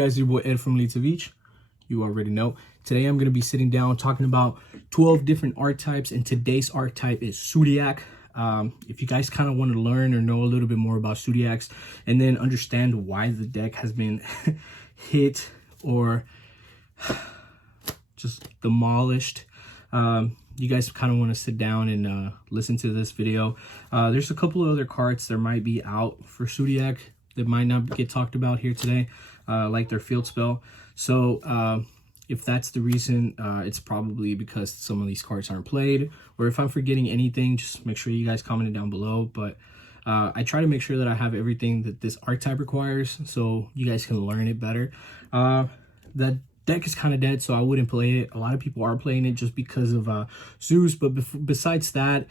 guys? Your boy Ed from Leeds of Each. You already know. Today I'm going to be sitting down talking about 12 different archetypes, and today's archetype is Zoodiac. If you guys kind of want to learn or know a little bit more about Zoodiacs and then understand why the deck has been hit or just demolished, you guys kind of want to sit down and listen to this video. There's a couple of other cards that might be out for Zoodiac that might not get talked about here today, like their field spell. So if that's the reason, it's probably because some of these cards aren't played, or if I'm forgetting anything, just make sure you guys comment it down below. But I try to make sure that I have everything that this archetype requires so you guys can learn it better. That deck is kind of dead, so I wouldn't play it. A lot of people are playing it just because of Zeus, but besides that,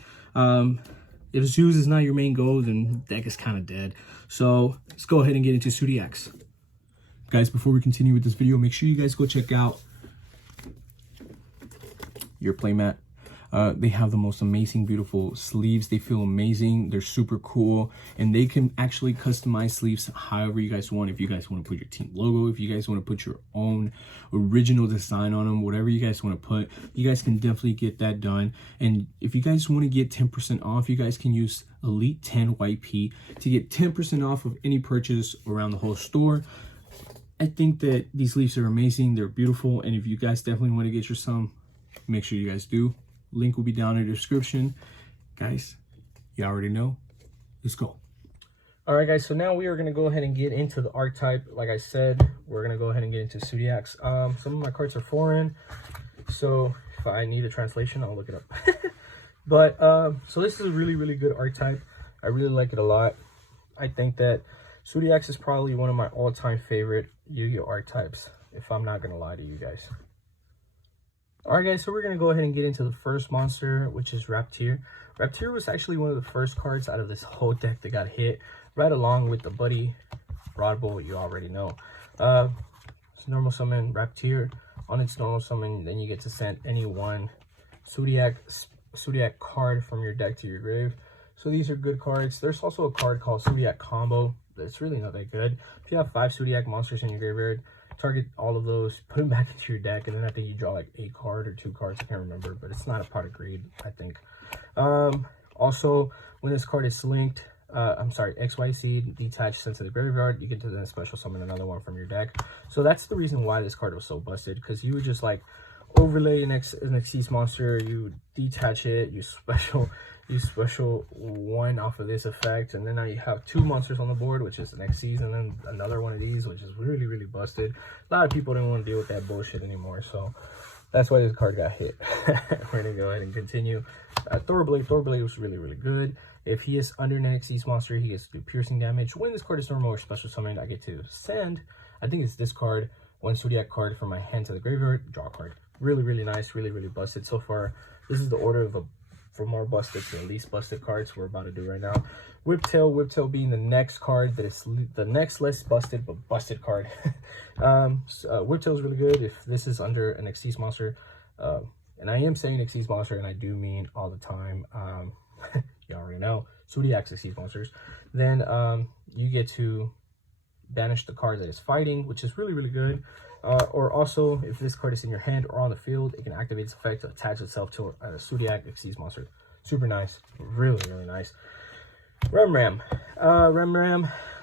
if Zeus is not your main goal, then the deck is kind of dead. So let's go ahead and get into Zoodiacs. Guys, before we continue with this video, make sure you guys go check out your playmat. They have the most amazing, beautiful sleeves. They feel amazing. They're super cool, and they can actually customize sleeves however you guys want. If you guys want to put your team logo, if you guys want to put your own original design on them, whatever you guys want to put, you guys can definitely get that done. And if you guys want to get 10% off, you guys can use Elite 10 YP to get 10% off of any purchase around the whole store. I think that these sleeves are amazing. They're beautiful, and if you guys definitely want to get your some, make sure you guys do. Link will be down in the description. Guys, you already know. Let's go. All right, guys. So now we are going to go ahead and get into the archetype. Like I said, we're going to go ahead and get into Zoodiacs. Some of my cards are foreign, so if I need a translation, I'll look it up. But so this is a really, really good archetype. I really like it a lot. I think that Zoodiacs is probably one of my all-time favorite YuGiOh archetypes, if I'm not going to lie to you guys. Alright guys, so we're going to go ahead and get into the first monster, which is Raptir. Raptir was actually one of the first cards out of this whole deck that got hit, right along with the Buddy Broadbolt, you already know. It's normal summon Raptir. On its normal summon, then you get to send any one Zoodiac card from your deck to your grave. So these are good cards. There's also a card called Zoodiac Combo. It's really not that good. If you have 5 Zoodiac monsters in your graveyard, target all of those, put them back into your deck, and then I think you draw like a card or 2 cards. I can't remember, but it's not a pot of greed, I think. Also, when this card is linked, XYZ, detached, sent to the graveyard, you get to then special summon another one from your deck. So that's the reason why this card was so busted, because you would just like overlay an Xyz monster, you detach it, you special one off of this effect, and then now you have 2 monsters on the board, which is an Xyz, and then another one of these, which is really, really busted. A lot of people didn't want to deal with that bullshit anymore, so that's why this card got hit. We're gonna go ahead and continue. Thorblade was really, really good. If he is under an Xyz monster, he gets to do piercing damage. When this card is normal or special summoned, I get to send, I think it's this card, one Zoodiac card from my hand to the graveyard, draw a card. Really, really nice, really, really busted so far. This is the order of from more busted to the least busted cards we're about to do right now. Whiptail being the next card that is the next less busted but busted card. Whiptail is really good if this is under an Xyz monster, and I am saying Xyz monster, and I do mean all the time. You already know Zoodiac's Xyz monsters. Then you get to banish the card that is fighting, which is really, really good. Or also, if this card is in your hand or on the field, it can activate its effect to attach itself to a Zoodiac Xyz monster. Super nice. Really, really nice. Ram.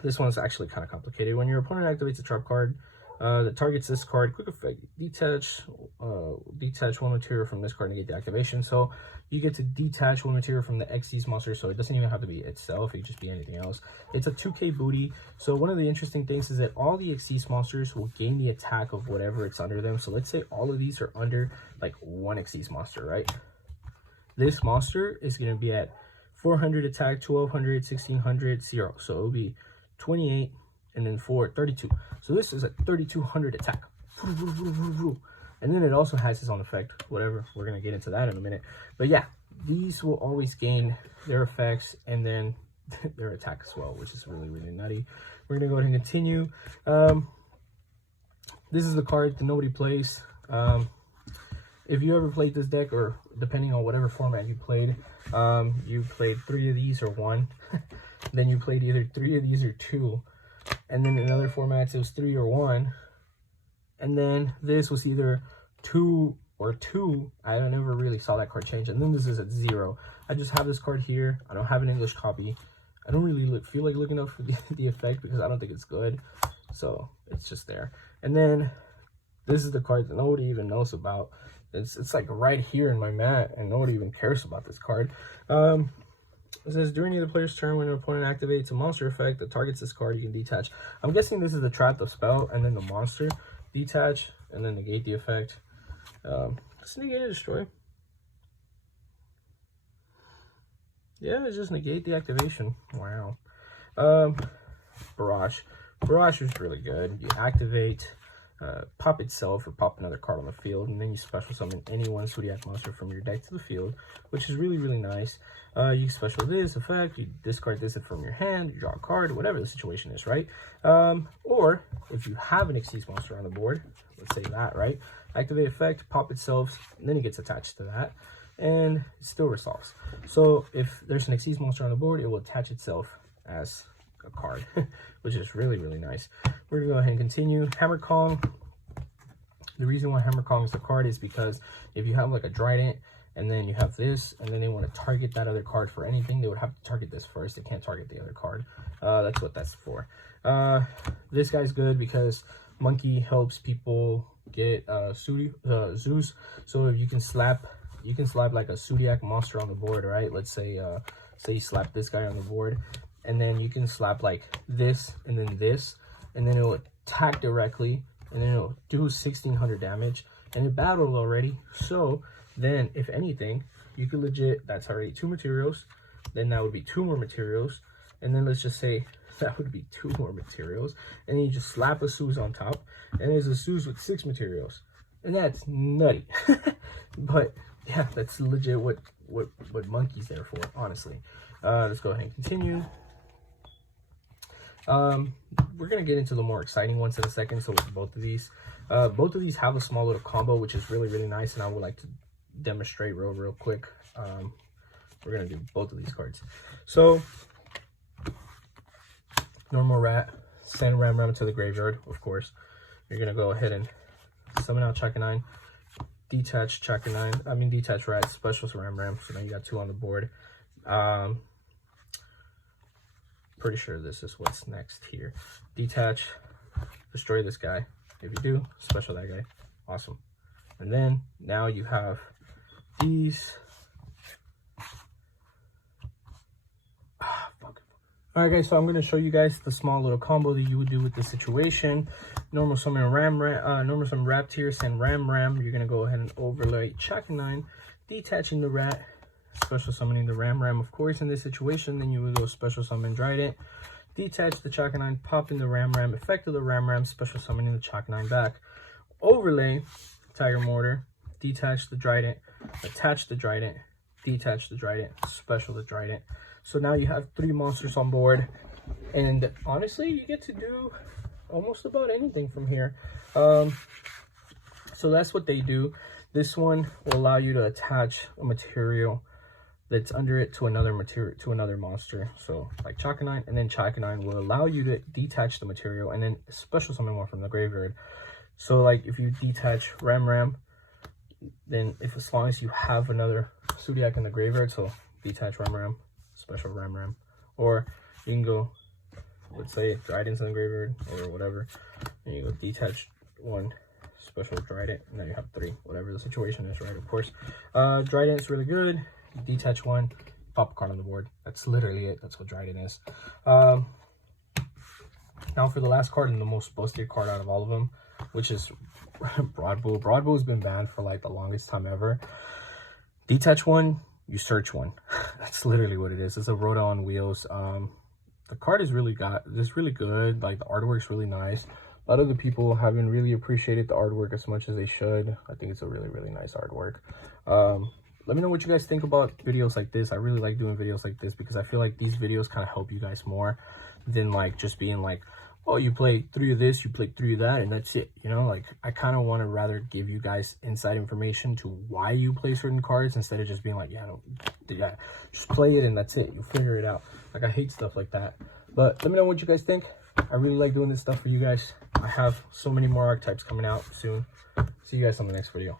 This one's actually kind of complicated. When your opponent activates a trap card that targets this card, quick effect, detach one material from this card and get the activation. So you get to detach one material from the Xyz monster, so it doesn't even have to be itself, it could just be anything else. It's a 2k booty. So one of the interesting things is that all the Xyz monsters will gain the attack of whatever it's under them. So let's say all of these are under like 1 Xyz monster, right? This monster is going to be at 400 attack, 1200, 1600, 0. So it'll be 28 and then 4, 32. So this is a 3200 attack. And then it also has its own effect, whatever. We're going to get into that in a minute. But yeah, these will always gain their effects and then their attack as well, which is really, really nutty. We're going to go ahead and continue. This is the card that nobody plays. If you ever played this deck, or depending on whatever format you played 3 of these or 1. Then you played either 3 of these or 2. And then in other formats, it was 3 or 1. and then this was either 2 or 2. I never really saw that card change. And then this is at 0. I just have this card here. I don't have an English copy. I don't really feel like looking up for the effect because I don't think it's good. So it's just there. And then this is the card that nobody even knows about. It's like right here in my mat, and nobody even cares about this card. It says, during either player's turn, when an opponent activates a monster effect that targets this card, you can detach. I'm guessing this is the trap, the spell, and then the monster. Detach, and then negate the effect. Just negate and destroy. Yeah, it's just negate the activation. Wow. Barrage. Barrage is really good. You activate, pop itself or pop another card on the field, and then you special summon any one Zoodiac monster from your deck to the field, which is really, really nice. You special this effect, you discard this from your hand, you draw a card, whatever the situation is, right? Or if you have an Xyz monster on the board, let's say that, right? Activate effect, pop itself, and then it gets attached to that, and it still resolves. So if there's an Xyz monster on the board, it will attach itself as a card, which is really, really nice. We're gonna go ahead and continue. Hammer Kong. The reason why Hammer Kong is the card is because if you have like a Trident, and then you have this, and then they want to target that other card for anything, they would have to target this first. They can't target the other card. That's what that's for. This guy's good because Monkey helps people get Zeus. So if you can slap like a Zoodiac monster on the board, right? Let's say say you slap this guy on the board, and then you can slap like this, and then it'll attack directly, and then it'll do 1600 damage, and it battled already. So then, if anything, you could legit, that's already 2 materials, then that would be 2 more materials, and then let's just say that would be 2 more materials, and then you just slap a Zeus on top, and there's a Zeus with 6 materials, and that's nutty. But yeah, that's legit what Monkey's there for, honestly. Let's go ahead and continue. We're gonna get into the more exciting ones in a second. So with both of these have a small little combo, which is really, really nice, and I would like to demonstrate real quick. We're gonna do both of these cards. So normal rat, send Ram to the graveyard. Of course, you're gonna go ahead and summon out Chakanine, detach Chakanine, detach rat, special Ram. So now you got 2 on the board. Pretty sure this is what's next here. Detach, destroy this guy. If you do, special that guy. Awesome. And then now you have these. Alright guys, so I'm going to show you guys the small little combo that you would do with this situation. Normal summon normal summon Raptor, send Ram. You're going to go ahead and overlay Chakanine, detaching the rat, special summoning the Ram, of course, in this situation. Then you would go special summon Trident, detach the Chakanine, pop in the Ram, effect of the Ram, special summoning the Chakanine back, overlay Tiger Mortar, detach the Trident, attach the Trident, detach the Trident, special the Trident. So now you have 3 monsters on board, and honestly, you get to do almost about anything from here. So that's what they do. This one will allow you to attach a material that's under it to another material, to another monster. So like Chakanine, and then Chakanine will allow you to detach the material and then special summon one from the graveyard. So like if you detach Ram, then as long as you have another Zoodiac in the graveyard, so detach Ram, special Ram, or you can go, let's say Trident's in the graveyard or whatever, and you go detach 1, special Trident, and then you have 3, whatever the situation is, right? Of course, Trident's really good. Detach 1, pop a card on the board. That's literally it. That's what Trident is. Now for the last card and the most busted card out of all of them, which is Broadbow. Broadbow's been banned for like the longest time ever. Detach 1, you search 1. That's literally what it is. It's a Rhoda on wheels. The card is really good. Like the artwork's really nice. A lot of the people haven't really appreciated the artwork as much as they should. I think it's a really, really nice artwork. Let me know what you guys think about videos like this. I really like doing videos like this because I feel like these videos kind of help you guys more than like just being like, oh, you play 3 of this, you play 3 of that, and that's it. You know, like I kind of want to rather give you guys inside information to why you play certain cards instead of just being like, yeah, just play it and that's it. You'll figure it out. Like I hate stuff like that. But let me know what you guys think. I really like doing this stuff for you guys. I have so many more archetypes coming out soon. See you guys on the next video.